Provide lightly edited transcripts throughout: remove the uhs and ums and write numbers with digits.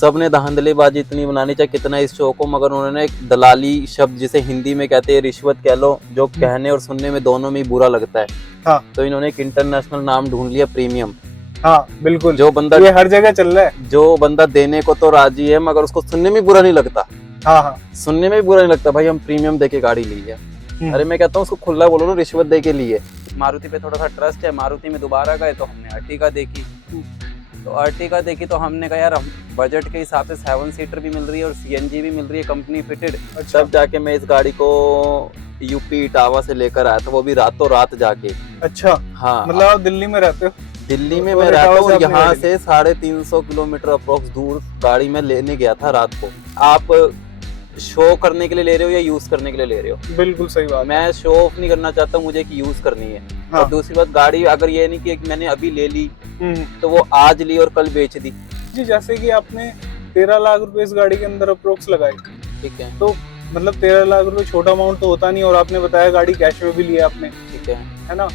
सबने धांधलीबाजी इतनी बनानी चाहे कितना इस शो को, मगर उन्होंने एक दलाली शब्द जिसे हिंदी में कहते हैं रिश्वत कह लो, जो कहने और सुनने में दोनों में ही बुरा लगता है। हाँ। तो इन्होंने एक इंटरनेशनल नाम ढूंढ लिया, प्रीमियम। हाँ बिल्कुल, जो बंदा ये हर जगह चल रहा है। जो बंदा देने को तो राजी है मगर उसको सुनने में बुरा नहीं लगता। हाँ हाँ, सुनने में भी बुरा नहीं लगता, भाई हम प्रीमियम देके गाड़ी ली है। अरे मैं कहता हूँ उसको खुला बोलो ना, रिश्वत दे के लिए। मारुति पे थोड़ा सा ट्रस्ट है, मारुति में दोबारा गए तो हमने अर्टिगा देखी। तो अर्टिगा देखी तो हमने कहा यार हम बजट के हिसाब से 7 सीटर भी मिल रही है और सीएनजी भी मिल रही है कंपनी फिटेड। अच्छा। तब जाके मैं इस गाड़ी को यूपी इटावा से लेकर आया था, वो भी रातों रात जाके। अच्छा, हाँ, मतलब आप दिल्ली में रहते हो? दिल्ली में और मैं रहता इटावा हूँ, से आपने यहाँ गाड़ी से 350 किलोमीटर अप्रोक्स दूर गाड़ी में लेने गया था रात को। आप शो करने के लिए ले रहे हो या यूज करने के लिए ले रहे हो? बिल्कुल सही बात। मैं शो ऑफ नहीं करना चाहता, मुझे कि यूज करनी है। हाँ। और दूसरी बात, गाड़ी अगर ये नहीं कि मैंने अभी ले ली हम्म। तो वो आज ली और कल बेच दी। जी, जैसे कि आपने 13 लाख रुपए इस गाड़ी के अंदर अप्रोक्स लगाए, ठीक है, तो मतलब 13 लाख रुपए छोटा अमाउंट तो होता नहीं, और आपने बताया गाड़ी कैश में भी लिया आपने, ठीक है ना?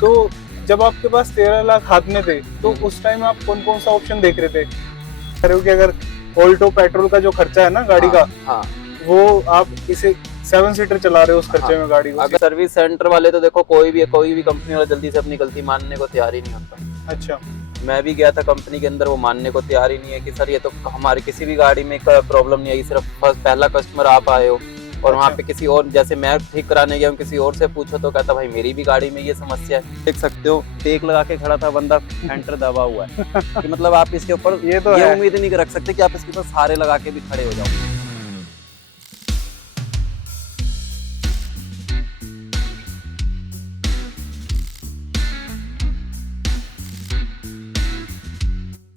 तो जब आपके पास 13 लाख हाथ में थे तो उस टाइम आप कौन कौन सा ऑप्शन देख रहे थे? कह रहे हो कि अगर ऑल्टो पेट्रोल का जो खर्चा है ना गाड़ी का, हाँ, वो आप इसे 7 सीटर चला रहे हो उस खर्चे में गाड़ी को। अगर सर्विस सेंटर वाले तो देखो कोई भी कंपनी वाला जल्दी से अपनी गलती मानने को तैयार ही नहीं होता। अच्छा। मैं भी गया था कंपनी के अंदर, वो मानने को तैयार ही नहीं है कि सर ये तो हमारे किसी भी गाड़ी में प्रॉब्लम नहीं आई, सिर्फ पहला कस्टमर आप आए हो। और वहाँ पे किसी और, जैसे मैं ठीक कराने गया हूँ, किसी और से पूछो तो कहता भाई मेरी भी गाड़ी में ये समस्या है। देख सकते हो टेक लगा के खड़ा था बंदा, एंटर दबा हुआ है कि मतलब आप इसके ऊपर ये उम्मीद नहीं रख सकते कि आप इसके ऊपर सारे लगा के भी खड़े हो जाओ।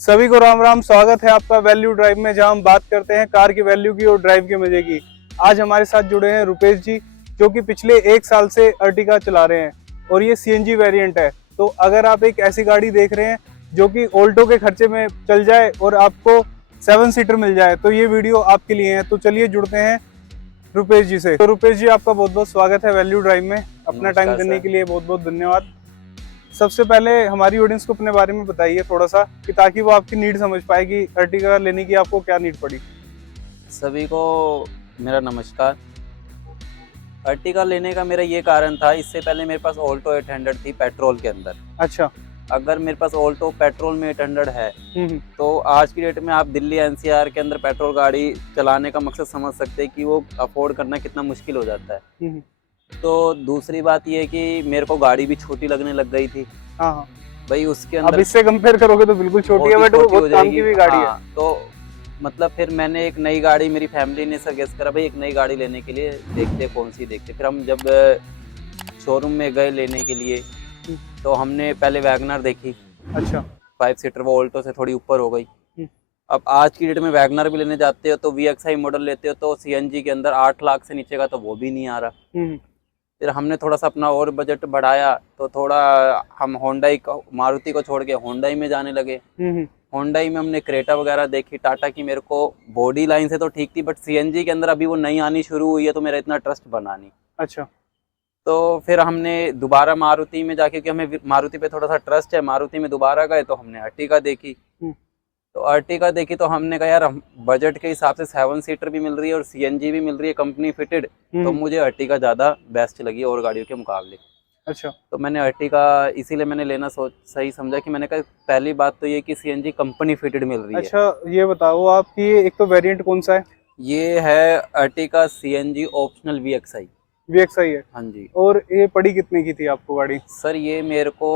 सभी को राम राम, स्वागत है आपका वैल्यू ड्राइव में, जहां हम बात करते हैं कार की वैल्यू की और ड्राइव के मजे की। आज हमारे साथ जुड़े हैं रुपेश जी, जो कि पिछले 1 साल से अर्टिगा चला रहे हैं और ये सीएनजी वेरिएंट है। तो अगर आप एक ऐसी गाड़ी देख रहे हैं जो कि ऑल्टो के खर्चे में चल जाए और आपको 7 सीटर मिल जाए, तो ये वीडियो आपके लिए है। तो चलिए जुड़ते हैं रुपेश जी से। तो रुपेश जी, आपका बहुत बहुत स्वागत है वैल्यू ड्राइव में, अपना टाइम देने के लिए बहुत बहुत धन्यवाद। सबसे पहले हमारी ऑडियंस को अपने बारे में बताइए थोड़ा सा, कि ताकि वो आपकी नीड समझ पाए कि अर्टिगा लेने की आपको क्या नीड पड़ी। सभी को मेरा नमस्कार। अर्टिगा लेने का मेरा ये कारण था, इससे पहले मेरे पास ऑल्टो 800 थी पेट्रोल के अंदर। अच्छा। अगर मेरे पास ऑल्टो पेट्रोल में 800 है तो आज की डेट में आप दिल्ली एनसीआर के अंदर पेट्रोल गाड़ी चलाने का मकसद समझ सकते हैं कि वो अफोर्ड करना कितना मुश्किल हो जाता है। तो दूसरी बात ये है कि मेरे को गाड़ी भी छोटी लगने लग गई थी। हाँ हाँ। भाई उसके अंदर अब इससे कंपेयर करोगे तो बिल्कुल छोटी है, बट वो बहुत काम की भी गाड़ी है। तो मतलब फिर मैंने एक नई गाड़ी, मेरी फैमिली ने सजेस्ट करा भाई एक नई गाड़ी लेने के लिए, देखते कौन सी देखते। फिर हम जब शोरूम में गए लेने के लिए तो हमने पहले वैगनर देखी। अच्छा। 5 सीटर, वो ऑल्टो से थोड़ी ऊपर हो गई। अब आज की डेट में वैगनर भी लेने जाते हो तो VXI मॉडल लेते हो तो सीएनजी के अंदर 8 लाख से नीचे का तो वो भी नहीं आ रहा। फिर हमने थोड़ा सा अपना और बजट बढ़ाया तो थोड़ा हम होंडाई, मारुति को छोड़ के होंडाई में जाने लगे। होंडाई में हमने क्रेटा वगैरह देखी। टाटा की मेरे को बॉडी लाइन से तो ठीक थी, बट सीएनजी के अंदर अभी वो नई आनी शुरू हुई है तो मेरा इतना ट्रस्ट बना नहीं। अच्छा। तो फिर हमने दोबारा मारुति में जाके, कि हमें मारुति पे थोड़ा सा ट्रस्ट है, मारुति में दोबारा गए तो हमने अर्टिगा देखी। तो अर्टिगा देखी तो हमने कहा यार हम बजट के हिसाब से 7 सीटर भी मिल रही है और सीएनजी भी मिल रही है कंपनी फिटेड, तो मुझे अर्टिगा ज़्यादा बेस्ट लगी और गाड़ियों के मुकाबले। अच्छा। तो मैंने अर्टिगा इसीलिए मैंने लेना सही समझा कि मैंने कहा पहली बात तो ये कि सीएनजी कंपनी फिटेड मिल रही है। अच्छा, ये बताओ आपकी एक तो वेरिएंट कौन सा है? ये है Ertiga CNG optional VXI। VXI है? हाँ जी। और ये पड़ी कितने की थी आपको गाड़ी? सर ये मेरे को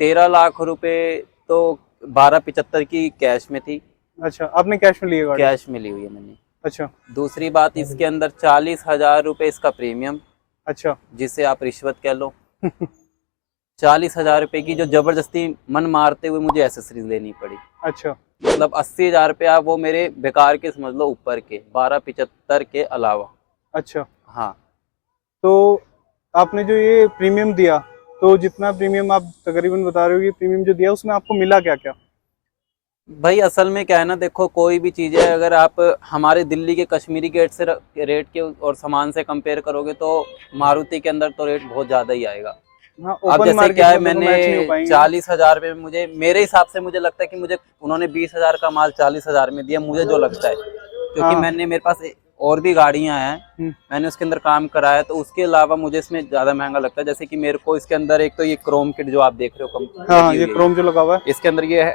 13 लाख रुपए तो 1275 की कैश में थी। अच्छा, आपने कैश में ली है गाड़ी? कैश में ली हुई है मैंने। अच्छा। दूसरी बात, इसके अंदर 40,000 रुपये इसका प्रीमियम, अच्छा। जिसे आप रिश्वत कह लो। 40,000 रुपये की जो जबरदस्ती मन मारते हुए मुझे एसेसरीज लेनी पड़ी। अच्छा। मतलब 80,000 रुपया वो मेरे बेकार के समझ लो, ऊपर के 1275 के अलावा। अच्छा। हाँ। तो आपने जो ये प्रीमियम दिया, तो जितना प्रीमियम आप तकरीबन बता रहे हो कि प्रीमियम जो दिया उसमें आपको मिला क्या क्या? भाई असल में क्या है ना, देखो कोई भी चीज़ है, अगर आप हमारे दिल्ली के कश्मीरी गेट से रेट के और सामान से कंपेयर करोगे तो मारुति के अंदर तो रेट बहुत ज़्यादा ही आएगा। हाँ, अब ओपन जैसे मार्केट क्या है, में तो मैच नहीं हो मैंने पाएंगे। 40,000 में मुझे, मेरे हिसाब से मुझे लगता है कि मुझे उन्होंने 20,000 का माल 40,000 में दिया, मुझे जो लगता है, क्योंकि हाँ। मैंने, मेरे पास और भी गाड़ियां हैं, हम्म, मैंने उसके अंदर काम करा है, तो उसके अलावा मुझे इसमें ज्यादा महंगा लगता है। जैसे कि मेरे को इसके अंदर एक तो ये क्रोम किट जो आप देख रहे हो हाँ, लगी ये हुई है, क्रोम जो लगा हुआ है। इसके अंदर ये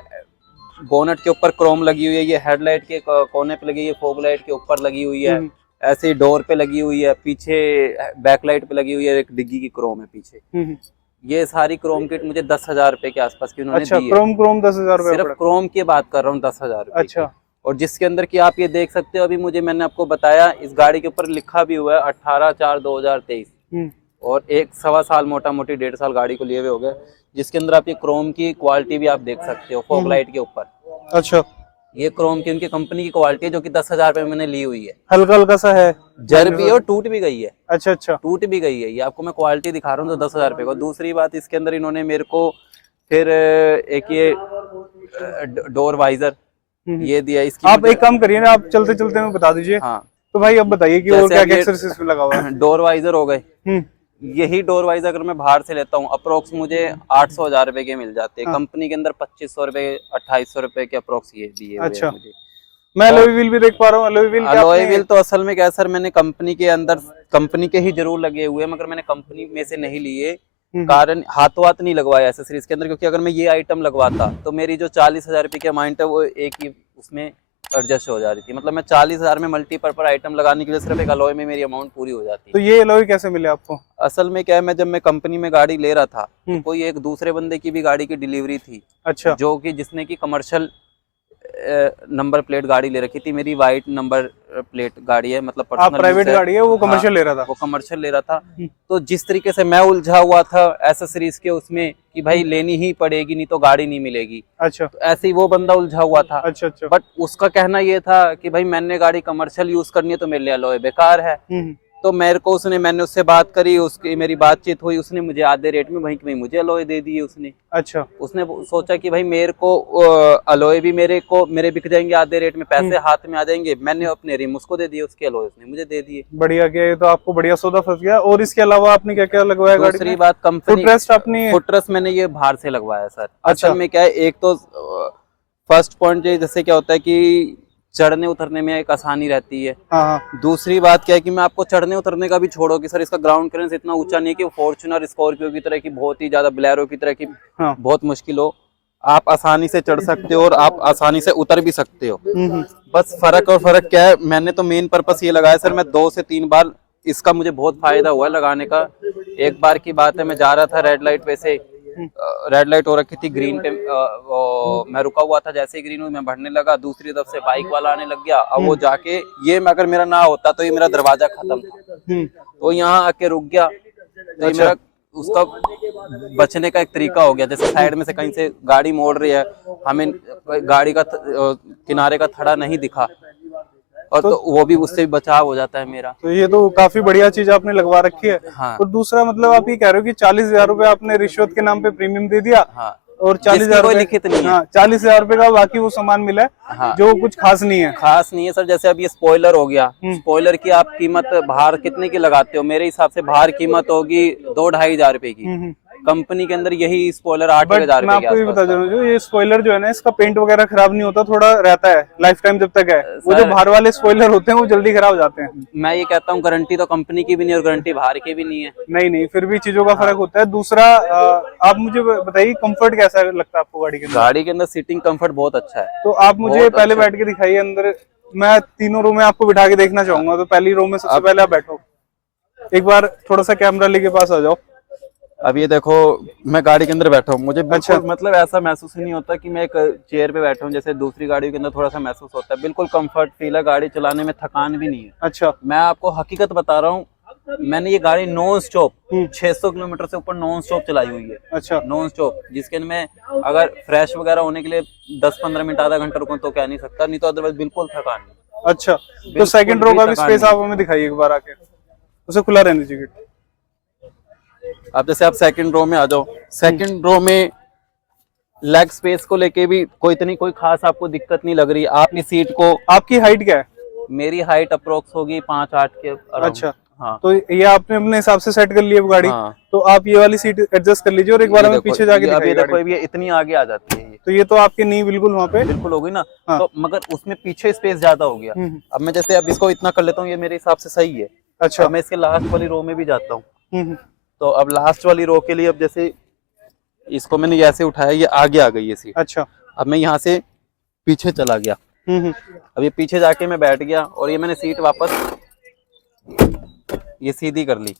बोनट के ऊपर क्रोम लगी हुई है, ये हेडलाइट के कोने पे लगी है, फॉग लाइट के ऊपर लगी हुई है, हम्म, ऐसे ही डोर पे लगी हुई है, पीछे बैकलाइट पे लगी हुई है, एक डिग्गी की क्रोम है पीछे। हम्म। ये सारी क्रोम किट मुझे 10,000 रुपए के आसपास की उन्होंने अच्छा, दी है। क्रोम क्रोम 10,000 रुपये सिर्फ पड़ा। क्रोम की बात कर रहा हूँ, 10,000 रुपए की। अच्छा। और जिसके अंदर की आप ये देख सकते हो, अभी मुझे, मैंने आपको बताया, इस गाड़ी के ऊपर लिखा भी हुआ है 18/4/2023, हम्म, और 1 सवा साल, मोटा मोटी 1.5 साल गाड़ी को लिए हुए हो गए, जिसके अंदर आप ये क्रोम की क्वालिटी भी आप देख सकते हो, फॉग लाइट के ऊपर। अच्छा, ये क्रोम की उनकी कंपनी की क्वालिटी है, जो कि 10,000 रुपए में मैंने ली हुई है। हल्का हल्का सा है। जर भी है और टूट भी गई है, अच्छा अच्छा। टूट भी गई है। ये आपको मैं क्वालिटी दिखा रहा हूँ, तो 10,000 रुपए को। दूसरी बात, इसके अंदर इन्होंने मेरे को फिर एक ये डोर वाइजर हम्म। ये दिया, इसकी आप मुझे, एक काम करिए ना, आप चलते चलते में बता दीजिए। हाँ, तो भाई अब बताइए कि और जैसे क्या अब क्या ये एक्सरसाइज में लगा हुआ है। डोर वाइजर हो गए, हम्म। यही डोर वाइजर अगर मैं बाहर से लेता हूँ, अप्रोक्स मुझे 800-1,000 रुपए के मिल जाते हैं। हाँ। कंपनी के अंदर 2,500 रुपए, 2,800 रुपए के अप्रोक्स ये दिए हुए हैं अच्छा, मुझे। मैं और एलॉय व्हील भी देख पा रहा हूँ। एलॉय व्हील क्या अलॉय आपने? व्हील तो असल में क्या है सर, मैंने कंपनी के अंदर, कंपनी के ही जरूर लगे हुए हैं, मगर मैंने कंपनी में से नहीं लिए, कारण हाथों हाथ नहीं लगवाया एसेसरीज के अंदर, क्योंकि अगर मैं ये आइटम लगवाता तो मेरी जो 40,000 रुपए की अमाउंट है वो एक ही उसमें एडजस्ट हो जा रही थी। मतलब मैं 40,000 में मल्टीपर्पज आइटम लगाने के लिए सिर्फ एक अलॉय में मेरी अमाउंट पूरी हो जाती। तो ये एलॉय कैसे मिले आपको? असल में क्या है, मैं जब मैं कंपनी में गाड़ी ले रहा था, तो हम्म। कोई एक दूसरे बंदे की भी गाड़ी की डिलीवरी थी, अच्छा। जो कि जिसने की कमर्शियल नंबर प्लेट गाड़ी ले रखी थी। मेरी वाइट नंबर प्लेट गाड़ी है, मतलब आप पर्सनल प्राइवेट यूज है। गाड़ी है, वो हाँ, कमर्शियल ले रहा था। वो कमर्शियल ले रहा था। हम्म। तो जिस तरीके से मैं उलझा हुआ था एसेसरीज के उसमें कि भाई लेनी ही पड़ेगी, नहीं तो गाड़ी नहीं मिलेगी, अच्छा तो ऐसे ही वो बंदा उलझा हुआ था। अच्छा अच्छा। बट उसका कहना ये था कि भाई मैंने गाड़ी कमर्शियल यूज करनी है, तो मेरे लिए अलॉय बेकार है। हम्म। तो मेरे को उसने, मैंने उससे बात करी, उसकी मेरी बातचीत हुई, उसने मुझे आधे रेट में वहीं की वहीं मुझे अलॉय दे दी है उसने। अच्छा। उसने सोचा कि भाई मेरे को अलॉय भी मेरे बिक जाएंगे आधे रेट में, पैसे हाथ में आ जाएंगे। मैंने अपने रिम उसको दे दिए, उसके अलॉय उसने मुझे दे दिए। बढ़िया गया, ये तो आपको बढ़िया सौदा फंस गया। और इसके अलावा आपने क्या क्या लगवाया गाड़ी दूसरी में? बात, कंपनी फुटरेस्ट आपने? फुटरेस्ट मैंने ये बाहर से लगवाया सर। अच्छा। असल में क्या है, एक तो फर्स्ट पॉइंट जैसे क्या होता है कि चढ़ने उतरने में एक आसानी रहती है। हाँ हाँ। दूसरी बात क्या है कि मैं आपको चढ़ने उतरने का भी छोड़ो कि सर इसका ग्राउंड क्लियरेंस इतना ऊंचा नहीं है कि फॉर्च्यूनर स्कॉर्पियो की तरह की, बहुत ही ज्यादा ब्लेरो की तरह की हाँ। बहुत मुश्किल हो। आप आसानी से चढ़ सकते हो और आप आसानी से उतर भी सकते हो। बस फर्क क्या है, मैंने तो मेन पर्पस ये लगाया सर, मैं 2 से 3 बार इसका मुझे बहुत फायदा हुआ है लगाने का। एक बार की बात है, मैं जा रहा था रेड लाइट पे से, रेड लाइट हो रखी थी, ग्रीन पे मैं रुका हुआ था, जैसे ही ग्रीन हुई मैं बढ़ने लगा, दूसरी तरफ से बाइक वाला आने लग गया। अब वो जाके, ये अगर मेरा ना होता तो ये मेरा दरवाजा खत्म था, तो यहाँ आके रुक गया। तो ये मेरा उसका बचने का एक तरीका हो गया। जैसे साइड में से कहीं से गाड़ी मोड़ रही है, हमें गाड़ी का किनारे का थड़ा नहीं दिखा, और तो वो भी, उससे भी बचाव हो जाता है मेरा। तो ये तो काफी बढ़िया चीज आपने लगवा रखी है। हाँ। और दूसरा मतलब आप ये कह रहे हो कि 40,000 रुपए आपने रिश्वत के नाम पे प्रीमियम दे दिया। हाँ, और जिसकी 40,000 कोई रुपए, लिखित नहीं है। हाँ, 40,000 रुपए का बाकी वो सामान मिला है। हाँ। जो कुछ खास नहीं है। खास नहीं है सर। जैसे अब ये स्पॉइलर हो गया, स्पॉइलर की आप कीमत बाहर कितने की लगाते हो? मेरे हिसाब से बाहर कीमत होगी 2-2.5 हजार रुपए की। कंपनी के अंदर यही स्पॉइलर 8 हजार मैं रुपए के आपको ये आसपास बता था। दूं, ये स्पॉइलर जो है ना, इसका पेंट वगैरह खराब नहीं होता, थोड़ा रहता है लाइफ टाइम जब तक है। वो जो बाहर वाले स्पॉइलर होते हैं वो जल्दी खराब हो जाते हैं। मैं ये कहता हूँ, गारंटी तो कंपनी की भी नहीं और गारंटी बाहर की भी नहीं है। नहीं नहीं, फिर भी चीजों का फर्क होता है। दूसरा आप मुझे बताइए, कंफर्ट कैसा लगता है आपको गाड़ी के अंदर? गाड़ी के अंदर सीटिंग कंफर्ट बहुत अच्छा है। तो आप मुझे पहले अच्छा। बैठ के दिखाइए अंदर। मैं तीनों रो में आपको बिठा के देखना चाहूंगा। तो पहली रो में सबसे पहले आप बैठो। एक बार थोड़ा सा कैमरा लेके पास आ जाओ। अब ये देखो, मैं गाड़ी के अंदर बैठा हूँ, मुझे बिल्कुल अच्छा। मतलब ऐसा महसूस ही नहीं होता कि मैं एक चेयर पे बैठा हूँ, जैसे दूसरी गाड़ियों के अंदर थोड़ा सा महसूस होता है। बिल्कुल कंफर्ट फील है, गाड़ी चलाने में थकान भी नहीं है। अच्छा। मैं आपको हकीकत बता रहा हूँ, मैंने ये गाड़ी नॉन स्टॉप 600 किलोमीटर से ऊपर नॉन स्टॉप चलाई हुई है। अच्छा। नॉन स्टॉप, जिसके मैं अगर फ्रेश वगैरह होने के लिए 10-15 मिनट आधा घंटा रुकूं तो कह नहीं सकता, नहीं तो अदरवाइज बिल्कुल थकान नहीं। अच्छा, तो सेकंड रो का भी स्पेस आप हमें दिखाइए एक बार आके। उसे खुला रहने दीजिए। अब जैसे आप सेकंड रो में आ जाओ, सेकंड रो में लेग स्पेस को लेके भी कोई खास आपको दिक्कत नहीं लग रही। आपकी सीट को, आपकी हाइट क्या है? मेरी हाइट अप्रोक्स होगी 5'8" के अराउंड। अच्छा, हाँ। तो ये आपने अपने हिसाब से सेट कर लिया गाड़ी। हाँ। तो आप ये वाली सीट एडजस्ट कर लीजिए और एक बार हमें पीछे जाके अभी दिखाइए देखो, गाड़ी। अभी ये इतनी आगे आ जाती है ये, तो ये तो आपकी नी बिल्कुल वहाँ पे बिल्कुल हो गई ना। हाँ। तो मगर उसमें पीछे स्पेस ज्यादा हो गया। अब मैं जैसे अब इसको इतना कर लेता हूँ, ये मेरे हिसाब से सही है। अच्छा। अब मैं इसके लास्ट वाली रो में भी जाता हूँ। हम्म। तो अब लास्ट वाली रो के लिए अब जैसे इसको मैंने ऐसे उठाया, ये आगे आ गई ये सीट। अच्छा। अब मैं यहाँ से पीछे चला गया। अब ये पीछे जाके मैं बैठ गया और ये मैंने सीट वापस ये सीधी कर ली।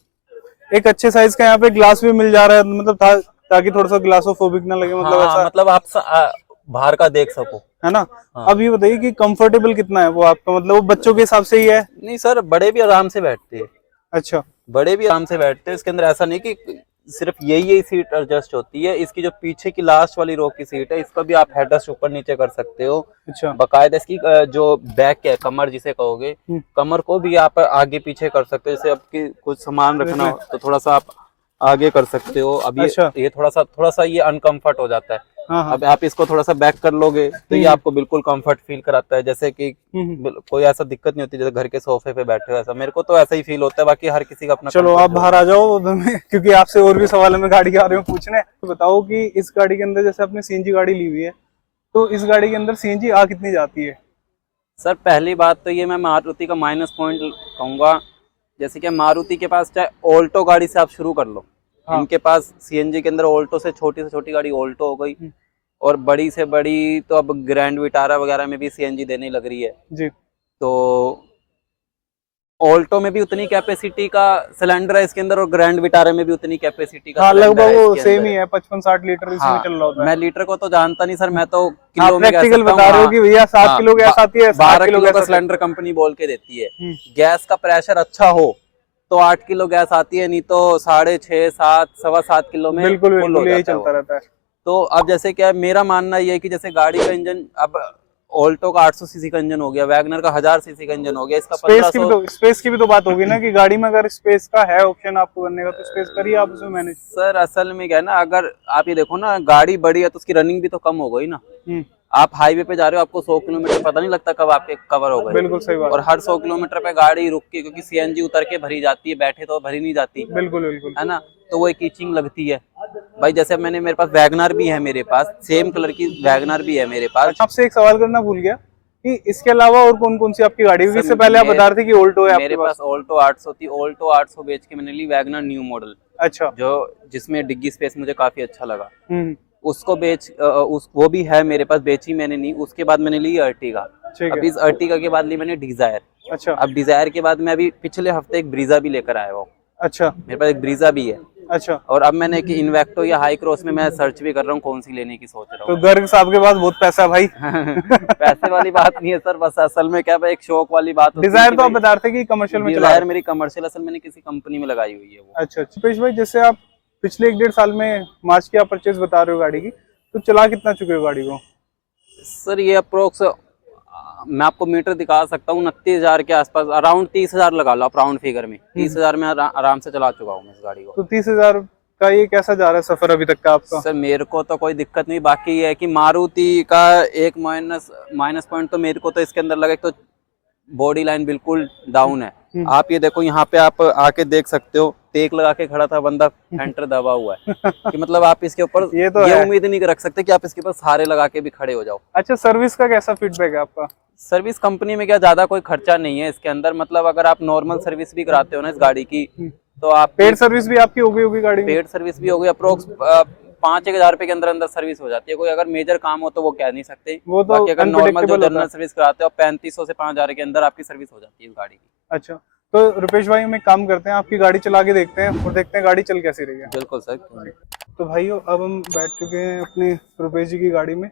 एक अच्छे साइज का यहाँ पे ग्लास भी मिल जा रहा है, मतलब ताकि थोड़ा सा ग्लासोफोबिक ना लगे, मतलब हाँ, ऐसा मतलब आप बाहर का देख सको, है ना। हाँ। अब ये बताइए कि कंफर्टेबल कितना है वो आपका, मतलब वो बच्चों के हिसाब से ही है? नहीं सर, बड़े भी आराम से बैठते हैं। अच्छा। बड़े भी आराम से बैठते हैं। इसके अंदर ऐसा नहीं कि सिर्फ यही सीट एडजस्ट होती है। इसकी जो पीछे की लास्ट वाली रो की सीट है, इसका भी आप हेडरेस्ट ऊपर नीचे कर सकते हो। अच्छा। बाकायदा इसकी जो बैक है, कमर जिसे कहोगे, कमर को भी आप आगे पीछे कर सकते हो। जैसे आपकी कुछ सामान रखना हो तो थोड़ा सा आप आगे कर सकते हो। अब ये थोड़ा सा ये अनकंफर्ट हो जाता है। हाँ। अब आप इसको थोड़ा सा बैक कर लोगे तो ये आपको बिल्कुल कंफर्ट फील कराता है, जैसे कि कोई ऐसा दिक्कत नहीं होती जैसे घर के सोफे पे बैठे हो। ऐसा मेरे को तो ऐसा ही फील होता है, बाकी हर किसी का अपना। चलो आप बाहर आ जाओ क्योंकि आपसे और भी सवाल है, मैं गाड़ी के बारे में पूछने। तो बताओ कि इस गाड़ी के अंदर जैसे आपने सीएनजी गाड़ी ली हुई है, तो इस गाड़ी के अंदर सीएनजी आ कितनी जाती है? सर पहली बात तो ये मैं मारुति का माइनस पॉइंट कहूंगा, जैसे कि मारुति के पास चाहे ऑल्टो गाड़ी से आप शुरू कर लो। हाँ। इनके पास सीएनजी के अंदर ऑल्टो से छोटी गाड़ी ऑल्टो हो गई, और बड़ी से बड़ी तो अब ग्रैंड विटारा वगैरह में भी सीएनजी देने लग रही है जी। तो ऑल्टो में भी उतनी कैपेसिटी का सिलेंडर है इसके अंदर, और ग्रैंड विटारा में भी उतनी कैपेसिटी का। हाँ, लगभग वो सेम ही है, 55-60 लीटर इसमें चल रहा होता है। मैं लीटर को तो जानता नहीं सर, मैं तो किलो में प्रैक्टिकल बता रहे हो कि भैया 7 किलो गैस आती है, 12 किलो का सिलेंडर कंपनी बोल के देती है। गैस का प्रेशर अच्छा हो तो 8 किलो गैस आती है, नहीं तो 6.5, 7, 7.25 किलो में बिल्कुल यही चलता रहता है। तो अब जैसे क्या, मेरा मानना ये है कि जैसे गाड़ी का इंजन, अब ऑल्टो का 800 सीसी का इंजन हो गया, वैगनर का 1000 सीसी का इंजन हो गया, इसका 1500। स्पेस की भी तो बात होगी ना कि गाड़ी में अगर स्पेस का है ऑप्शन आपको करने का, तो स्पेस करिए आप उसमें मैनेज। सर असल में क्या है ना, अगर आप ये देखो ना, गाड़ी बड़ी है तो उसकी रनिंग भी तो कम हो गई ना। आप हाईवे पे जा रहे हो, आपको 100 किलोमीटर पता नहीं लगता कब आपके कवर हो गए। बिल्कुल सही बात। और हर 100 किलोमीटर पे गाड़ी रुक के, क्योंकि सीएनजी उतर के भरी जाती है, बैठे तो भरी नहीं जाती। बिल्कुल है ना, तो वो एक कीचिंग लगती है भाई। जैसे मेरे पास वैगनर भी है, मेरे पास सेम कलर की वैगनर भी है मेरे पास। आपसे एक सवाल करना भूल गया कि इसके अलावा और कौन कौन सी आपकी गाड़ी हुई? इससे पहले आप बता रहे थे कि ऑल्टो है मेरे पास। ऑल्टो 800 थी, ऑल्टो 800 बेच के मैंने ली वैगनर न्यू मॉडल। अच्छा। जो जिसमें डिग्गी स्पेस मुझे काफी अच्छा लगा, उसको वो भी है मेरे पास, बेची मैंने नहीं। उसके बाद मैंने ली अर्टिगा। अब इस अर्टिगा के बाद ली मैंने डिजायर। अच्छा। अब डिजायर के बाद मैं अभी पिछले हफ्ते एक ब्रीजा भी लेकर आया हूँ। अच्छा। मेरे पास एक ब्रीजा भी है। अच्छा। और अब मैंने कि इन्वेक्टो या हाई क्रॉस में मैं सर्च भी कर रहा हूँ कौन सी लेने की सोच रहा हूँ। तो गर्ग साहब के पास बहुत पैसा है भाई। पैसे वाली बात नहीं है सर, बस असल में क्या है, एक शौक वाली बात होती है। डिजायर तो आप बता रहे थे कि कमर्शियल में चला रहे हैं। डिजायर मेरी कमर्शियल, असल मैंने किसी कंपनी में लगाई हुई है वो। अच्छा। रुपेश भाई, जैसे आप पिछले 1-1.5 साल में मार्च की आप परचेज बता रहे हो गाड़ी की, तो चला कितना चुके हो गाड़ी को? सर ये अप्रोक्स मैं आपको मीटर दिखा सकता हूँ, 29,000 के आसपास, अराउंड 30,000 लगा लो आप राउंड फिगर में। 30,000 में आराम से चला चुका हूँ मैं इस गाड़ी को। तो 30,000 का ये कैसा जा रहा है सफर अभी तक का आपका? सर मेरे को तो कोई दिक्कत नहीं, बाकी ये है कि मारुति का एक माइनस पॉइंट तो मेरे को तो इसके अंदर लगा, तो बॉडी लाइन बिल्कुल डाउन है। आप ये देखो, यहाँ पे आप आके देख सकते हो, टेक लगा के खड़ा था बंदा, फेंटर दबा हुआ है कि मतलब आप इसके ऊपर ये उम्मीद नहीं रख सकते कि आप इसके ऊपर सहारे लगा के भी खड़े हो जाओ। अच्छा, सर्विस का कैसा फीडबैक है आपका? सर्विस कंपनी में क्या ज्यादा कोई खर्चा नहीं है इसके अंदर, मतलब अगर आप नॉर्मल सर्विस भी कराते हो ना इस गाड़ी की, तो आप पेड सर्विस भी आपकी हो गई होगी गाड़ी में? पेड सर्विस भी हो गई, अप्रोक्स 5-1 हज़ार रुपए के अंदर सर्विस हो जाती है। कोई अगर मेजर काम हो तो वो कह नहीं सकते, वो तो बाकी अगर नॉर्मल जो जनरल सर्विस कराते हो 3500 से 5,000 के अंदर आपकी सर्विस हो जाती है इस गाड़ी की। अच्छा, तो रुपेश भाई हम एक काम करते हैं, आपकी गाड़ी चला के देखते हैं और देखते हैं गाड़ी चल कैसी रही है। बिल्कुल सर। तो भाइयों, अब हम बैठ चुके हैं अपने रुपेश जी की गाड़ी में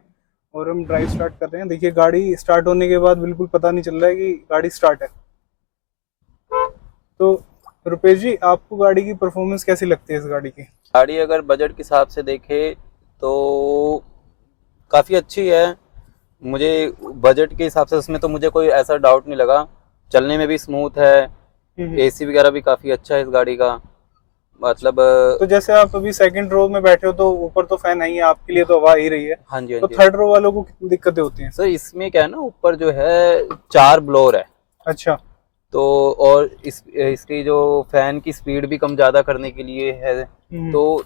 और हम ड्राइव स्टार्ट कर रहे हैं। देखिए, गाड़ी स्टार्ट होने के बाद बिल्कुल पता नहीं चल रहा है कि गाड़ी स्टार्ट है। तो रुपेश जी, आपको गाड़ी की परफॉर्मेंस कैसी लगती है इस गाड़ी की? गाड़ी अगर बजट के हिसाब से देखे तो काफ़ी अच्छी है। मुझे बजट के हिसाब से उसमें तो मुझे कोई ऐसा डाउट नहीं लगा। चलने में भी स्मूथ है, एसी वगैरह भी काफ़ी अच्छा है इस गाड़ी का, मतलब। तो जैसे आप अभी सेकंड रो में बैठे हो तो ऊपर तो फैन नहीं है, आपके लिए तो हवा ही रही है। हाँ जी, हाँ तो जी। थर्ड रो वालों को कितनी दिक्कतें होती हैं? सर इसमें क्या है ना, ऊपर जो है 4 ब्लोअर है। अच्छा। तो और इसकी जो फैन की स्पीड भी कम ज़्यादा करने के लिए है। तो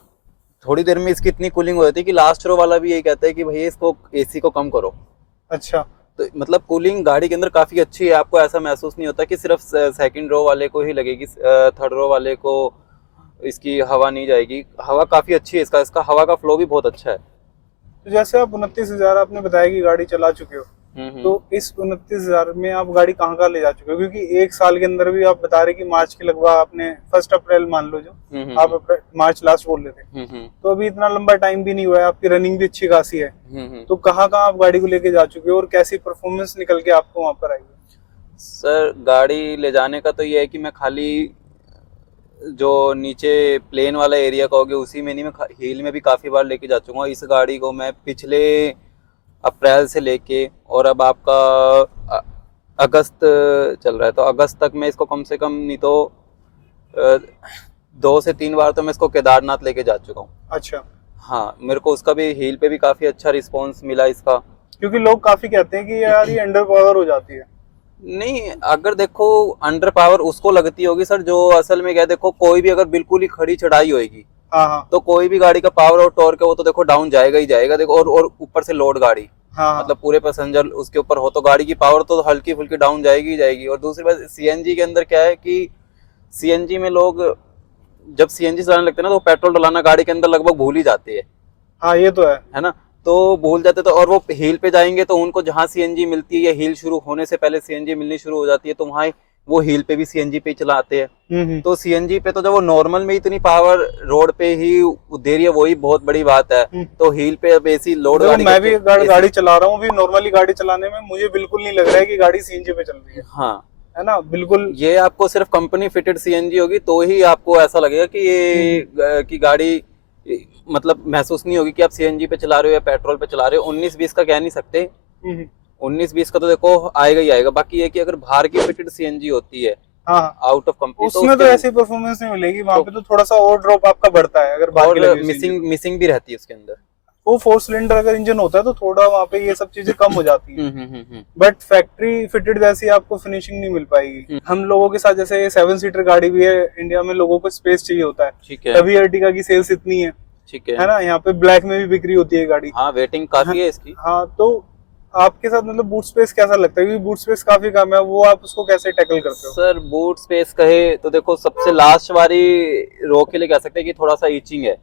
थोड़ी देर में इसकी इतनी कूलिंग हो जाती है कि लास्ट रो वाला भी यही कहता है कि भैया इसको एसी को कम करो। अच्छा। तो मतलब कूलिंग गाड़ी के अंदर काफ़ी अच्छी है, आपको ऐसा महसूस नहीं होता कि सिर्फ सेकंड रो वाले को ही लगेगी, थर्ड रो वाले को इसकी हवा नहीं जाएगी। हवा काफ़ी अच्छी है इसका हवा का फ्लो भी बहुत अच्छा है। तो जैसे आप 29,000 आपने बताया कि गाड़ी चला चुके हो, तो इस 29,000 में आप गाड़ी कहाँ ले जा चुके हो? क्योंकि एक साल के अंदर भी आप बता रहे कि मार्च के लगभग आपने 1 अप्रैल मान लो, जो आप मार्च लास्ट बोल रहे थे, तो अभी इतना लंबा टाइम भी नहीं हुआ है, आपकी रनिंग भी अच्छी खासी है। तो कहाँ आप गाड़ी को लेके जा चुके हो और कैसी परफॉर्मेंस निकल के आपको वहाँ पर आई? सर गाड़ी ले जाने का तो ये है कि मैं खाली जो नीचे प्लेन वाला एरिया का हो गया उसी में नहीं, मैं हिल में भी काफ़ी बार लेके जा चुका हूँ। इस गाड़ी को मैं पिछले अप्रैल से लेके और अब आपका अगस्त चल रहा है, तो अगस्त तक मैं इसको कम से कम नहीं तो 2 से 3 बार तो मैं इसको केदारनाथ लेके जा चुका हूँ। अच्छा। हाँ, मेरे को उसका भी हिल पे भी काफ़ी अच्छा रिस्पॉन्स मिला इसका। क्योंकि लोग काफ़ी कहते हैं कि यार ये अंडर पावर हो जाती है। नहीं, अगर देखो अंडर पावर उसको लगती होगी सर, जो असल में क्या, देखो कोई भी अगर बिल्कुल ही खड़ी चढ़ाई होगी, हाँ, तो कोई भी गाड़ी का पावर और टॉर्क है वो तो देखो डाउन जाएगा ही जाएगा। देखो और ऊपर से लोड गाड़ी, हाँ, मतलब पूरे पैसेंजर उसके ऊपर हो तो गाड़ी की पावर तो हल्की फुल्की डाउन जाएगी ही जाएगी। और दूसरी बात सीएनजी के अंदर क्या है कि सीएनजी में लोग जब सीएनजी चलाने लगते हैं ना तो पेट्रोल डलाना गाड़ी के अंदर लगभग भूल ही जाते हैं। हाँ, ये तो है ना, तो भूल जाते तो, और वो हिल पे जाएंगे तो उनको जहाँ सीएनजी मिलती है या हिल शुरू होने से पहले सीएनजी मिलनी शुरू हो जाती है, तो वहाँ वो हिल पे भी सीएनजी पे ही चलाते हैं। तो सीएनजी पे तो जब वो नॉर्मल में इतनी पावर रोड पे ही दे रही है वही बहुत बड़ी बात है। तो हिल पे अब ऐसी लोड गाड़ी, मैं भी गाड़ी चला रहा हूँ भी, नॉर्मली गाड़ी चलाने में मुझे बिल्कुल नहीं लग रहा है कि गाड़ी सीएनजी पे चल रही है। हाँ, है ना, बिल्कुल। ये आपको सिर्फ कंपनी फिटेड सीएनजी होगी तो ही आपको ऐसा लगेगा कि ये की गाड़ी मतलब महसूस नहीं होगी कि आप सीएनजी पे चला रहे हो या पेट्रोल पे चला रहे हो। 19-20 का कह नहीं सकते, 19-20 का तो देखो आएगा ही आएगा। बाकी ये कि अगर बाहर की फिटेड सीएनजी होती है आउट ऑफ कंपनी, उसमें तो ऐसी परफॉर्मेंस नहीं मिलेगी, वहाँ पे तो थोड़ा सा और ड्रॉप आपका बढ़ता है। अगर बाहर की मिसिंग भी रहती है उसके अंदर। वो 4 सिलेंडर अगर इंजन होता है तो थोड़ा वहाँ पे ये सब चीजें कम हो जाती है। बट फैक्ट्री फिटेड जैसी आपको फिनिशिंग नहीं मिल पाएगी। हम लोगों के साथ जैसे 7 सीटर गाड़ी भी है, इंडिया में लोगों को स्पेस चाहिए होता है, तभी अर्टिगा की सेल्स इतनी है। ठीक है ना, यहाँ पे ब्लैक में भी बिक्री होती है गाड़ी। हाँ, वेटिंग काफी है इसकी। हाँ, तो आपके साथ मतलब बूट स्पेस कैसा लगता है? क्योंकि बूट स्पेस काफी कम है, वो आप उसको कैसे टैकल करते हो? सर बूट स्पेस कहे तो देखो सबसे लास्ट वाली रो के लिए कह सकते हैं कि थोड़ा सा ईचिंग है।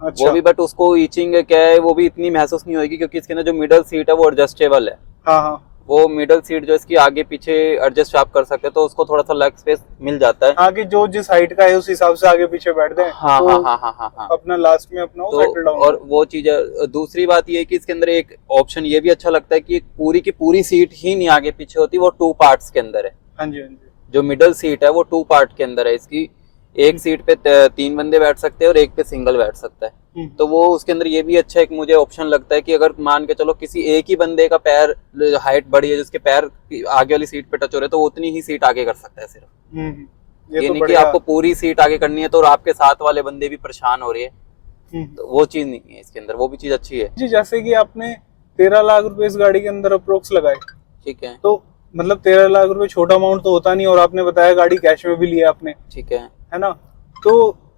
अच्छा। वो भी, बट उसको ईचिंग क्या है वो भी इतनी महसूस नहीं होगी क्योंकि इसके अंदर जो मिडल सीट है वो एडजस्टेबल है। हाँ, वो मिडल सीट जो इसकी आगे पीछे एडजस्ट आप कर सकते हैं, तो उसको थोड़ा सा लेग स्पेस मिल जाता है। आगे जो जिस हाइट का है उस हिसाब से आगे पीछे बैठते हैं। हाँ, तो हाँ, अपना लास्ट में अपना तो सेटल डाउन। और वो चीज है। दूसरी बात ये है कि इसके अंदर एक ऑप्शन ये भी अच्छा लगता है कि पूरी की पूरी सीट ही नहीं आगे पीछे होती, वो 2 पार्ट्स के अंदर है। हाँ जी। जो मिडल सीट है वो 2 पार्ट के अंदर है इसकी। एक सीट पे 3 बंदे बैठ सकते हैं और एक पे सिंगल बैठ सकता है। तो वो उसके अंदर ये भी अच्छा एक मुझे ऑप्शन लगता है कि अगर मान के चलो किसी एक ही बंदे का पैर हाइट बड़ी है, जिसके पैर आगे वाली सीट पे टच हो रहे, तो वो उतनी ही सीट आगे कर सकता है सिर्फ। ये नहीं कि आपको पूरी सीट आगे करनी है तो आपके साथ वाले बंदे भी परेशान हो रहे हैं, तो वो चीज नहीं है इसके अंदर, वो भी चीज अच्छी है जी। जैसे कि आपने 13 लाख रुपए इस गाड़ी के अंदर अप्रोक्स लगाए, ठीक है, तो मतलब 13 लाख रुपए छोटा अमाउंट तो होता नहीं, और आपने बताया गाड़ी कैश में भी लिया आपने, ठीक है ना। तो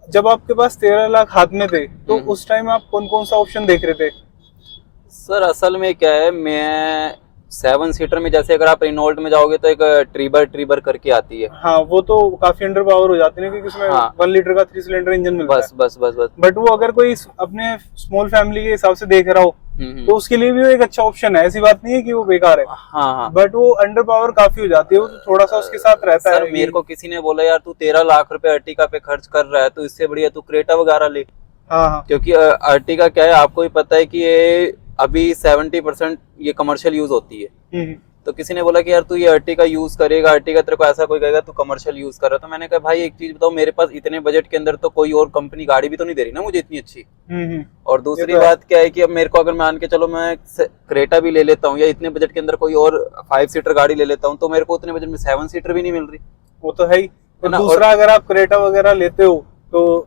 जब आपके पास 13 लाख हाथ में थे तो उस टाइम आप कौन कौन सा ऑप्शन देख रहे थे? सर असल में क्या है, मैं 7 सीटर में जैसे अगर आप रेनॉल्ट में जाओगे तो एक ट्रीबर करके आती है। हाँ, वो तो काफी अंडर पावर हो जाती है क्योंकि उसमें 1 लीटर का 3 सिलेंडर इंजन मिलता है। बस। बट वो अगर कोई अपने स्मॉल फैमिली के हिसाब से देख रहा हो तो उसके लिए भी वो एक अच्छा ऑप्शन है, ऐसी बात नहीं है कि वो बेकार है। हाँ। बट वो अंडर पावर काफी हो जाती है, वो तो थोड़ा सा उसके साथ रहता है। मेरे को किसी ने बोला यार तू 13 लाख रुपए अर्टिगा पे खर्च कर रहा है तो इससे बढ़िया तू क्रेटा वगैरह ले। हाँ। क्योंकि अर्टिगा क्या है आपको ही पता है कि ये अभी 70% ये कमर्शियल यूज होती है। तो किसी ने बोला कि यार तू ये अर्टिगा यूज करेगा, अर्टिगा तेरे को ऐसा कोई कहेगा तू कमर्शियल यूज कर रहा है, तो मैंने कहा भाई एक चीज बताओ, मेरे पास इतने बजट के अंदर तो कोई और कंपनी गाड़ी भी तो नहीं दे रही ना मुझे इतनी अच्छी। और दूसरी बात क्या है कि अब मेरे को अगर मान के चलो मैं क्रेटा भी ले लेता हूँ या इतने बजट के अंदर कोई और 5 सीटर गाड़ी ले लेता हूँ, तो मेरे को उतने बजट में 7 सीटर भी नहीं मिल रही। वो तो है ही। और दूसरा अगर आप क्रेटा वगैरह लेते हो तो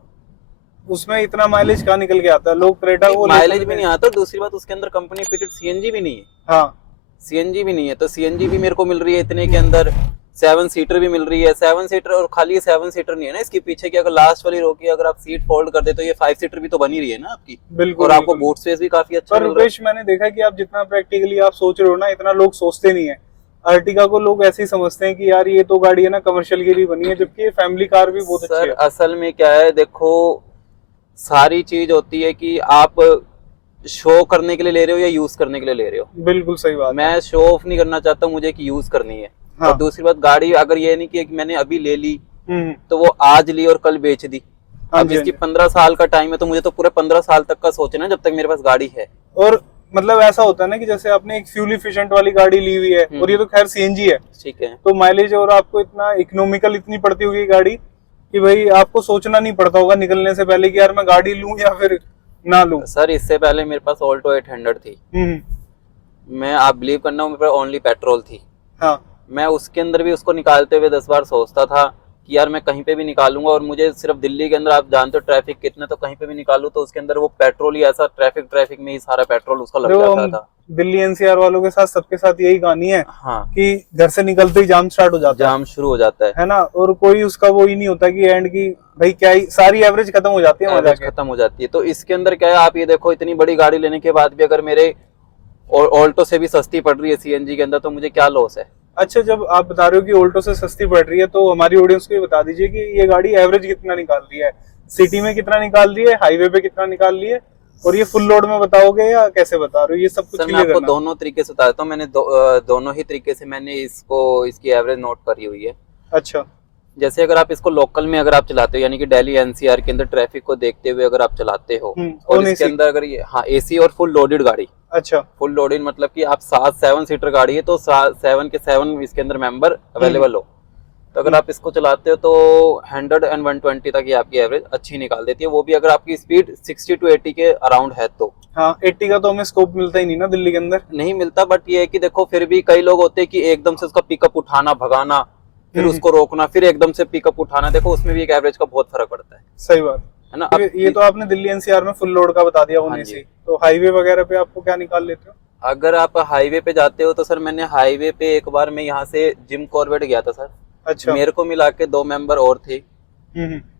उसमें इतना माइलेज कहाँ निकल के आता है? लोग क्रेटा को माइलेज भी नहीं आता, दूसरी बात उसके अंदर कंपनी फिटेड सीएनजी भी नहीं है। हाँ, सीएनजी भी नहीं है, तो सीएनजी भी मेरे को मिल रही है इतने के अंदर, 7 सीटर भी मिल रही है। 7 सीटर, और खाली 7 सीटर नहीं है ना, इसके पीछे की अगर लास्ट वाली रो की अगर आप सीट फोल्ड कर दे तो ये 5 सीटर भी तो बनी रही है ना आपकी। बिल्कुल। और आपको बिल्कुल। बूट स्पेस भी काफी अच्छा पर मिल रहा है। रुपेश, मैंने देखा कि आप जितना प्रैक्टिकली आप सोच रहे हो ना, इतना लोग सोचते नहीं है। अर्टिगा को लोग ऐसे ही समझते हैं कि यार ये तो गाड़ी है ना कमर्शियल के लिए बनी है, जबकि ये फैमिली कार भी बहुत अच्छी सर है। असल में क्या है, देखो सारी चीज होती है कि आप शो करने के लिए ले रहे हो या यूज करने के लिए ले रहे हो। बिल्कुल सही बात है। मैं शो ऑफ नहीं करना चाहता, मुझे कि यूज करनी है। हाँ। और दूसरी बात, गाड़ी अगर ये नहीं कि मैंने अभी ले ली तो वो आज ली और कल बेच दी। हाँ अब जी, इसकी हाँ 15 साल का टाइम है, तो मुझे तो पूरे 15 साल तक का सोचना है जब तक मेरे पास गाड़ी है। और मतलब ऐसा होता है ना कि जैसे आपने एक फ्यूल एफिशिएंट वाली गाड़ी ली हुई है, और ये तो खैर सीएनजी है, ठीक है। तो माइलेज और आपको इतना इकोनॉमिकल इतनी पड़ती होगी गाड़ी कि भाई आपको सोचना नहीं पड़ता होगा निकलने से पहले कि यार मैं गाड़ी लूं या फिर ना लूं। सर इससे पहले मेरे पास ऑल्टो 800 थी। मैं, आप बिलीव करना, मेरे पास ओनली पेट्रोल थी। हाँ। मैं उसके अंदर भी उसको निकालते हुए 10 बार सोचता था कि यार मैं कहीं पे भी निकालूंगा, और मुझे सिर्फ दिल्ली के अंदर, आप जानते हो ट्रैफिक कितना, तो कहीं पे भी निकालूं तो उसके अंदर वो पेट्रोल ही ऐसा, ट्रैफिक में ही सारा पेट्रोल उसका लग देखो, जाता हम था। दिल्ली एनसीआर वालों के साथ सबके साथ यही कहानी है हाँ, कि घर से निकलते ही जाम स्टार्ट हो जाता जाम शुरू हो जाता है ना, और कोई उसका वो ही नहीं होता कि एंड की भाई क्या ही, सारी एवरेज खत्म हो जाती है वहां एवरेज जाके। खत्म हो जाती है। तो इसके अंदर क्या है, आप ये देखो, इतनी बड़ी गाड़ी लेने के बाद भी अगर मेरे ऑल्टो से भी सस्ती पड़ रही है सीएनजी के अंदर, तो मुझे क्या लॉस है। अच्छा, जब आप बता रहे हो कि ऑल्टो से सस्ती पड़ रही है, तो हमारी ऑडियंस को ये बता दीजिए कि ये गाड़ी एवरेज कितना निकाल रही है, सिटी में कितना निकाल रही है, हाईवे पे कितना निकाल रही है, और ये फुल लोड में बताओगे या कैसे बता रहे हो, ये सब कुछ सर मैं क्लियर आपको करना। दोनों तरीके से बता देता हूँ। मैंने दोनों ही तरीके से मैंने इसकी एवरेज नोट करी हुई है। अच्छा। जैसे अगर आप इसको लोकल में अगर आप चलाते हो, यानी कि दिल्ली एनसीआर के अंदर ट्रैफिक को देखते हुए अगर आप चलाते हो, और ऑन इसके एसी। अंदर अगर ये, हाँ, एसी और फुल लोडेड गाड़ी। अच्छा। फुल लोडेड मतलब कि आप 7 सीटर गाड़ी है, तो 7 के 7 इसके अंदर मेंबर अवेलेबल हो, तो अगर आप इसको चलाते हो तो 100 and 120 तक ये आपकी एवरेज अच्छी निकाल देती है। वो भी अगर आपकी स्पीड 60 to 80 के अराउंड है तो। हाँ, 80 का तो हमें स्कोप मिलता ही नहीं ना दिल्ली के अंदर। नहीं मिलता, बट ये है कि देखो फिर भी कई लोग होते हैं कि एकदम से उसका पिकअप उठाना, भगाना, फिर उसको रोकना, फिर एकदम से पिकअप उठाना, देखो उसमें भी एक एवरेज का बहुत फर्क पड़ता है। सही बात है ना। ये तो आपने दिल्ली एनसीआर में फुल लोड का बता दिया हाँ होने जी। से, तो हाईवे वगैरह पे आपको क्या निकाल लेते हो? अगर आप हाईवे पे जाते हो तो सर, मैंने हाईवे पे एक बार मैं यहाँ से जिम कॉर्बेट गया था सर। अच्छा। मेरे को मिला के 2 मेंबर और थे।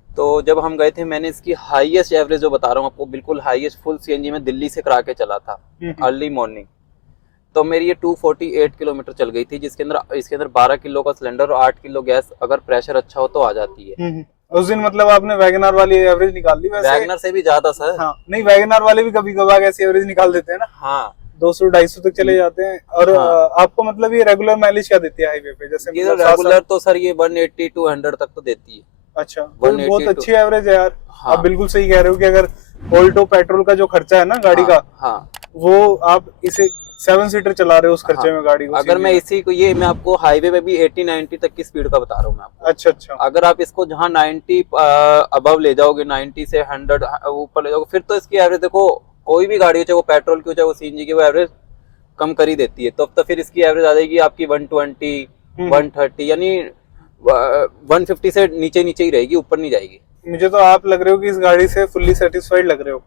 तो जब हम गए थे, मैंने इसकी हाईएस्ट एवरेज जो बता रहा हूँ आपको, बिल्कुल हाईएस्ट फुल सीएनजी में दिल्ली से करा के चला था अर्ली मॉर्निंग, तो मेरी ये 248 किलोमीटर चल गई थी, जिसके अंदर इसके अंदर 12 किलो का सिलेंडर और 8 किलो गैस, अगर प्रेशर अच्छा हो तो आ जाती है। उस दिन मतलब आपने वैगनआर वाली एवरेज निकाल ली वैसे? वैगनर से भी ज्यादा सर। हाँ, नहीं, वैगनआर वाले भी कभी कभार ऐसी एवरेज निकाल देते हैं ना। हाँ, 200-250 तक चले जाते हैं। और हाँ। आपको मतलब ये रेगुलर माइलेज क्या देती है हाईवे पे, जैसे ये मतलब रेगुलर तो सर ये 180 to 100 तक तो देती है। अच्छा, तो 180 बहुत अच्छी एवरेज है यार। हाँ। आप बिल्कुल सही कह रहे हो कि अगर ऑल्टो पेट्रोल का जो खर्चा है ना गाड़ी का, हाँ, वो आप इसे 7 सीटर चला रहे हो उस खर्चे में गाड़ी को। अगर मैं इसी को, ये मैं आपको हाईवे पे भी 80-90 तक की स्पीड का बता रहा हूँ मैं आपको। अच्छा अच्छा। अगर आप इसको जहाँ 90 अबव ले जाओगे, 90 से 100 ऊपर ले जाओगे, फिर तो इसकी एवरेज देखो, कोई भी गाड़ी हो, चाहे वो पेट्रोल की हो चाहे वो सीएनजी की, वो एवरेज कम कर ही देती है। तो फिर इसकी एवरेज आ जाएगी आपकी 120, 130, यानी 150 से नीचे नीचे ही रहेगी, ऊपर नहीं जाएगी। मुझे तो आप लग रहे हो कि इस गाड़ी से फुल्ली सेटिस्फाइड लग रहे हो,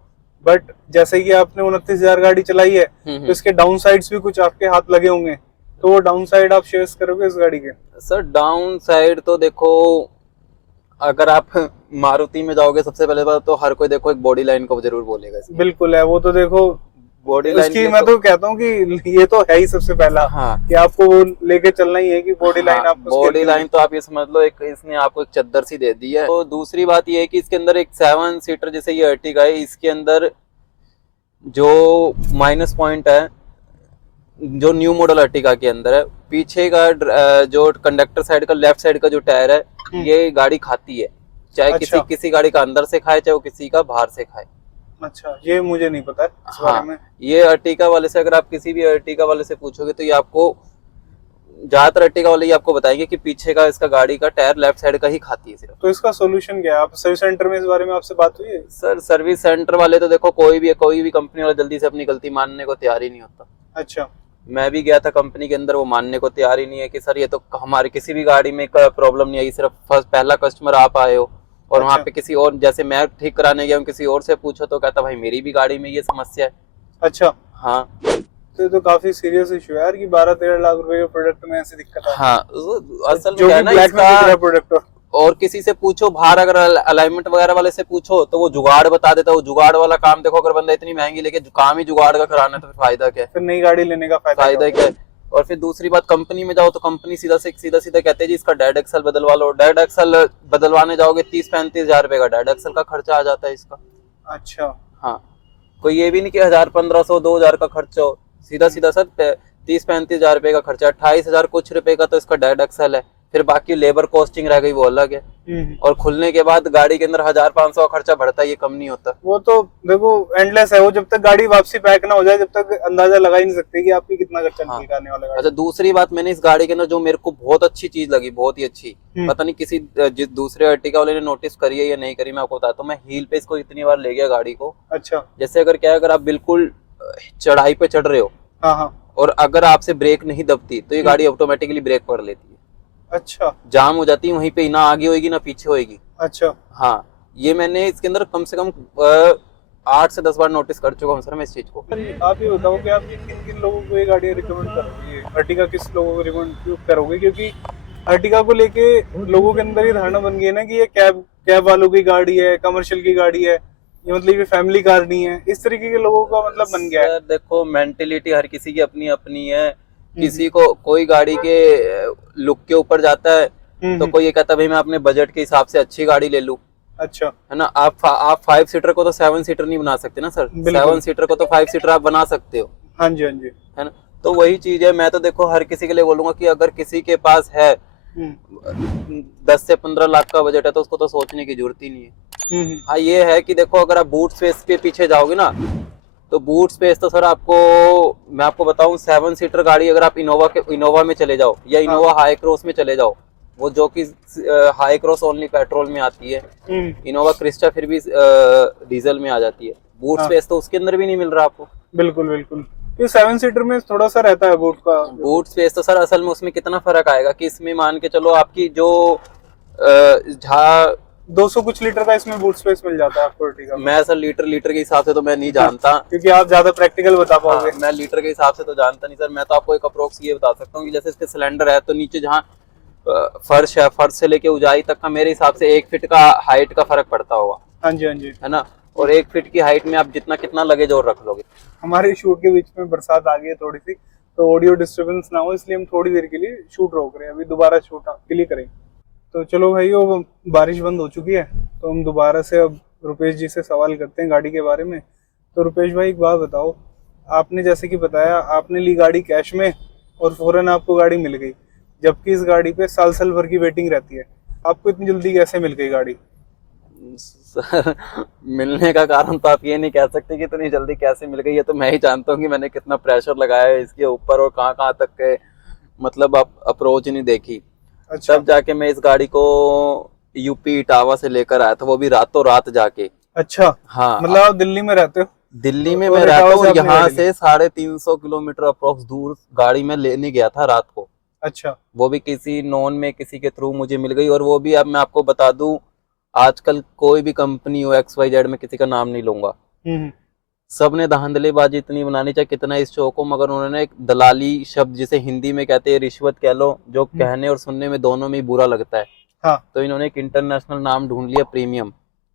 बट जैसे कि आपने 29,000 गाड़ी चलाई है, तो इसके डाउन साइड्स भी कुछ आपके हाथ लगे होंगे, तो वो डाउन साइड आप शेयर करोगे इस गाड़ी के? सर डाउन साइड तो देखो, अगर आप मारुति में जाओगे सबसे पहले बात तो हर कोई देखो एक बॉडी लाइन को जरूर बोलेगा। बिल्कुल है, वो तो देखो बॉडी लाइन उसकी मैं तो कहता हूँ कि ये तो है ही सबसे पहला। हाँ, कि आपको वो लेके चलना ही है कि बॉडी लाइन आपको। बॉडी लाइन तो आप ये समझ लो, एक इसने आपको एक चद्दर सी दे दी है। तो दूसरी बात ये है कि इसके अंदर एक 7 सीटर जैसे ये अर्टिगा है, इसके अंदर जो माइनस पॉइंट है, जो न्यू मॉडल अर्टिगा के अंदर है, पीछे का जो कंडक्टर साइड का लेफ्ट साइड का जो टायर है, ये गाड़ी खाती है, चाहे अच्छा। किसी गाड़ी का अंदर से खाए, चाहे वो किसी का बाहर से खाए। अच्छा, ये मुझे नहीं पता इस हाँ, बारे में। ये अर्टिगा वाले से, अगर आप किसी भी अर्टिगा वाले से पूछोगे तो ये आपको, ज्यादातर अर्टिगा वाले ये आपको बताएंगे कि पीछे का इसका गाड़ी का टायर लेफ्ट साइड का ही खाती है सिर्फ। तो इसका सोल्यूशन क्या है? आप सर्विस सेंटर में इस बारे में आपसे बात हुई है? सर सर्विस सेंटर वाले तो देखो, कोई भी कंपनी वाला जल्दी से अपनी गलती मानने को तैयार ही नहीं होता। अच्छा। मैं भी गया था कंपनी के अंदर, वो मानने को तैयार ही नहीं है कि सर ये तो हमारी किसी भी गाड़ी में प्रॉब्लम नहीं आई, सिर्फ पहला कस्टमर आप आए हो। और वहाँ पे किसी और, जैसे मैं ठीक कराने गया हूँ, किसी और से पूछो तो कहता भाई मेरी भी गाड़ी में ये समस्या है। अच्छा। हाँ, तो ये तो काफी सीरियस इशू है यार कि 12-13 लाख रुपए के प्रोडक्ट में ऐसी दिक्कत है। हाँ, असल में जो क्या है कि ना ब्लैक में बिक रहा है प्रोडक्ट। और किसी से पूछो बाहर, अगर अलाइनमेंट वगैरह वाले से पूछो तो वो जुगाड़ बता देता है। वो जुगाड़ वाला काम देखो, अगर बंदा इतनी महंगी लेके काम ही जुगाड़ का कराना है तो फिर फायदा क्या है? फिर नई गाड़ी लेने का फायदा क्या है? और फिर दूसरी बात, कंपनी में जाओ तो कंपनी सीधा कहते हैं जी इसका डेड एक्सल बदलवा लो। डेड एक्सल बदलवाने जाओगे 30-35 हजार रुपए का डेड एक्सल का खर्चा आ जाता है इसका। अच्छा। हाँ, कोई ये भी नहीं कि 1000-1500-2000 का खर्चा हो। सीधा सर 30-35 हजार रुपए का खर्चा, 28 हजार कुछ रुपए का तो इसका डेड एक्सल है। फिर बाकी लेबर कॉस्टिंग रह गई, वो अलग है। और खुलने के बाद गाड़ी के अंदर 1500 का खर्चा बढ़ता है, ये कम नहीं होता। वो तो देखो एंडलेस है, वो जब तक गाड़ी वापसी पैक ना हो जाए जब तक अंदाजा लगा ही नहीं सकते कि आपकी कितना खर्चा निकल आने वाला है। अच्छा, दूसरी बात, मैंने इस गाड़ी के अंदर जो मेरे को बहुत अच्छी चीज लगी, बहुत ही अच्छी, पता नहीं किसी जिस दूसरे अर्टिगा वाले ने नोटिस करी है या नहीं करी, मैं आपको बताता हूँ। मैं हील पे इसको इतनी बार ले गया गाड़ी को। अच्छा। जैसे अगर क्या है, अगर आप बिल्कुल चढ़ाई पे चढ़ रहे हो, हाँ, और अगर आपसे ब्रेक नहीं दबती तो ये गाड़ी ऑटोमेटिकली ब्रेक पकड़ लेती है। अच्छा। जाम हो जाती है वहीं पे, ना आगे होएगी ना पीछे होएगी। अच्छा। हाँ, ये मैंने इसके अंदर कम से कम 8 से 10 बार नोटिस कर चुका हूँ सर मैं इस चीज को। आप ये बताओ कि आप किन लोगों को ये गाड़ी रिकमेंड करोगे, अर्टिगा किस लोगों को रिकमेंड करोगे? क्योंकि अर्टिगा को लेके लोगों के अंदर ये धारणा बन गई है ना कि ये कैब वालों की गाड़ी है, कमर्शियल की गाड़ी है, ये मतलब ये फैमिली कार नहीं है, इस तरीके के लोगों का मतलब बन गया है। देखो, मेंटेलिटी हर किसी की अपनी अपनी है। किसी को कोई गाड़ी के लुक के ऊपर जाता है तो कोई ये कहता है भाई मैं अपने बजट के हिसाब से अच्छी गाड़ी ले लूं। अच्छा, है ना। आप 5 सीटर को तो 7 सीटर नहीं बना सकते ना सर। 7 सीटर को तो 5 सीटर आप बना सकते हो। हाँ जी, हाँ जी, है ना। तो वही चीज है। मैं तो देखो हर किसी के लिए बोलूंगा कि अगर किसी के पास है 10 से 15 लाख का बजट है तो उसको तो सोचने की जरूरत ही नहीं है। हाँ, ये है कि देखो अगर आप बूट स्पेस के पीछे जाओगे ना तो बूट स्पेस तो सर आपको, मैं आपको बताऊं, 7 सीटर गाड़ी अगर आप इनोवा में चले जाओ या इनोवा हाई क्रॉस में चले जाओ, वो जो कि हाई क्रॉस ओनली पेट्रोल में आती है, इनोवा क्रिस्टा फिर भी डीजल में आ जाती है। बूट स्पेस तो उसके अंदर भी नहीं मिल रहा आपको। बिल्कुल बिल्कुल, ये 7 सीटर में थोड़ा सा रहता है बूट स्पेस तो सर असल में उसमें कितना फर्क आएगा कि इसमें मान के चलो आपकी जो 200 कुछ लीटर का इसमें बूट स्पेस मिल जाता है आपको अर्टिगा। मैं सर लीटर के हिसाब से तो मैं नहीं जानता क्योंकि आप ज्यादा प्रैक्टिकल बता पाओगे। मैं लीटर के हिसाब से तो जानता नहीं सर। मैं तो आपको एक अप्रोक्स ये बता सकता हूँ कि जैसे इसके सिलेंडर है तो नीचे जहाँ फर्श है, फर्श से लेके ऊंचाई तक का मेरे हिसाब से 1 फीट का हाइट का फर्क पड़ता होगा। हाँ जी, हाँ जी, है ना। और 1 फीट की हाइट में आप कितना लगेज और रख लोगे। हमारे शूट के बीच में बरसात आ गई है थोड़ी सी, तो ऑडियो डिस्टर्बेंस ना हो इसलिए हम थोड़ी देर के लिए शूट रोक रहे हैं। अभी दोबारा शूट क्लियर करेंगे। तो चलो भाई, वो बारिश बंद हो चुकी है तो हम दोबारा से अब रुपेश जी से सवाल करते हैं गाड़ी के बारे में। तो रुपेश भाई एक बात बताओ, आपने जैसे कि बताया आपने ली गाड़ी कैश में और फौरन आपको गाड़ी मिल गई, जबकि इस गाड़ी पे साल भर की वेटिंग रहती है। आपको इतनी जल्दी कैसे मिल गई गाड़ी? सर, मिलने का कारण तो आप ये नहीं कह सकते कि इतनी जल्दी कैसे मिल गई। ये तो मैं ही जानता हूँ कि मैंने कितना प्रेशर लगाया है इसके ऊपर और कहाँ तक के मतलब अप्रोच नहीं देखी। अच्छा। तब जाके मैं इस गाड़ी को यूपी इटावा से लेकर आया था, वो भी रातों रात जाके। अच्छा। हाँ, मतलब आप दिल्ली में रहते हो? दिल्ली में मैं रहता हूँ, यहाँ से 350 किलोमीटर अप्रोक्स दूर गाड़ी में लेने गया था रात को। अच्छा। वो भी किसी नॉन में किसी के थ्रू मुझे मिल गई। और वो भी अब मैं आपको बता दूं, आजकल कोई भी कंपनी हो XYZ में किसी का नाम नहीं लूंगा, सबने धांधलीबाजी इतनी बनानी चाहे कितना इस शो को, मगर उन्होंने एक दलाली शब्द जिसे हिंदी में कहते हैं रिश्वत कह लो, जो कहने और सुनने में दोनों में बुरा लगता है। हाँ। तो इन्होंने एक इंटरनेशनल नाम ढूंढ लिया, प्रीमियम।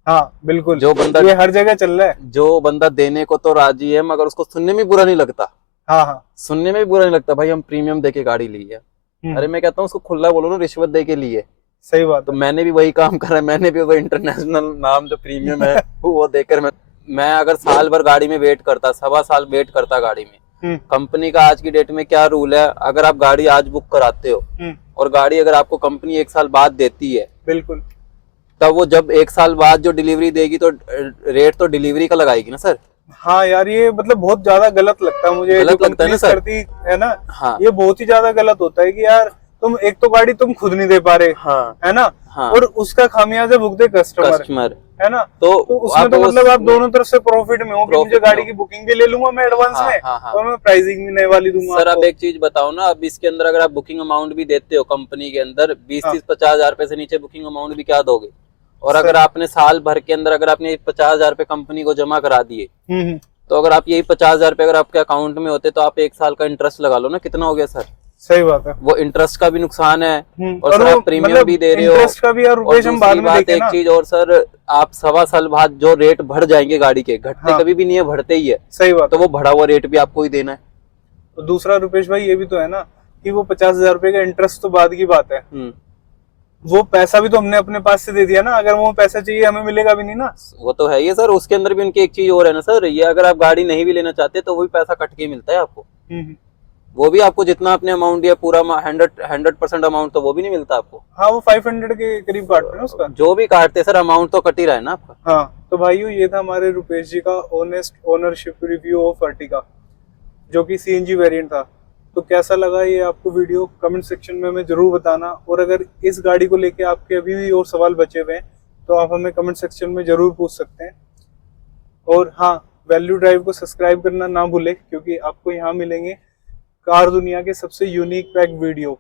हाँ बिल्कुल, जो बंदा ये हर जगह चल रहा है, जो बंदा देने को तो राजी है मगर उसको सुनने में बुरा नहीं लगता। हाँ हाँ, सुनने में बुरा नहीं लगता, भाई हम प्रीमियम देके गाड़ी ली है। अरे मैं कहता हूँ उसको खुला बोलो ना, रिश्वत दे के लिए। सही बात। तो मैंने भी वही काम करा, मैंने भी वो इंटरनेशनल नाम जो प्रीमियम है वो देकर मैं अगर साल भर गाड़ी में वेट करता, 1.25 साल वेट करता गाड़ी में। कंपनी का आज की डेट में क्या रूल है, अगर आप गाड़ी आज बुक कराते हो और गाड़ी अगर आपको कंपनी 1 साल बाद देती है, बिल्कुल, तब वो जब 1 साल बाद जो डिलीवरी देगी तो रेट तो डिलीवरी का लगाएगी ना सर। हाँ यार, ये मतलब बहुत ज्यादा गलत लगता है मुझे, गलत लगता है ना सर, करती है ना। हाँ, ये बहुत ही ज्यादा गलत होता है कि यार तुम एक तो गाड़ी तुम खुद नहीं दे पा रहे। हाँ, है ना। हाँ, और उसका खामियाजा भुगते कस्टमर, है ना। तो उसमें तो मतलब आप दोनों तरफ से प्रॉफिट में हो कि मुझे गाड़ी की बुकिंग भी ले लूंगा मैं एडवांस में। हाँ, और मैं प्राइसिंग भी नए वाली दूंगा। सर आप एक चीज बताओ ना, अब इसके अंदर अगर आप बुकिंग अमाउंट भी देते हो कंपनी के अंदर 20-30-50 हजार रुपए से नीचे बुकिंग अमाउंट भी क्या दोगे। और अगर आपने साल भर के अंदर अगर आपने 50 हजार रुपए कंपनी को जमा करा दिए तो अगर आप यही 50,000 रुपये अगर आपके अकाउंट में होते तो आप 1 साल का इंटरेस्ट लगा लो ना, कितना हो गया सर? सही बात है। वो इंटरेस्ट का भी नुकसान है और और सर वो आप प्रीमियम मतलब भी दे रहे हो। इंटरेस्ट का भी, और और रुपेश हम बाद दूसरी में बात देखें एक ना। चीज और सर, आप 1.25 साल बाद जो रेट बढ़ जाएंगे गाड़ी के, घटते हाँ। कभी भी नहीं है, बढ़ते ही है। सही बात तो है। वो बढ़ा हुआ रेट भी आपको ही देना है। तो दूसरा रुपेश भाई ये भी तो है ना कि वो 50,000 रुपए का इंटरेस्ट तो बाद की बात है, वो पैसा भी तो हमने अपने पास से दे दिया ना, अगर वो पैसा चाहिए हमें मिलेगा भी नहीं ना। वो तो है ही सर। उसके अंदर भी उनकी एक चीज और है ना सर, ये अगर आप गाड़ी नहीं भी लेना चाहते तो वो भी पैसा कट के मिलता है आपको। वो भी आपको जितना आपने अमाउंट दिया पूरा 100% अमाउंट तो वो भी नहीं मिलता आपको। हाँ, वो 500 के करीब काटते हैं उसका। जो भी काटते सर, अमाउंट तो कट ही रहा है ना आपका। हाँ, तो भाइयों ये था हमारे रुपेश जी का honest ownership review of Ertiga, जो कि सीएनजी वेरिएंट था। तो कैसा लगा ये आपको वीडियो, कमेंट सेक्शन में हमें जरूर बताना। और अगर इस गाड़ी को लेके आपके अभी भी और सवाल बचे हुए हैं तो आप हमें कमेंट सेक्शन में जरूर पूछ सकते हैं। और हाँ, वैल्यू ड्राइव को सब्सक्राइब करना ना भूलें, क्योंकि आपको यहाँ मिलेंगे कार दुनिया के सबसे यूनिक पैक वीडियो।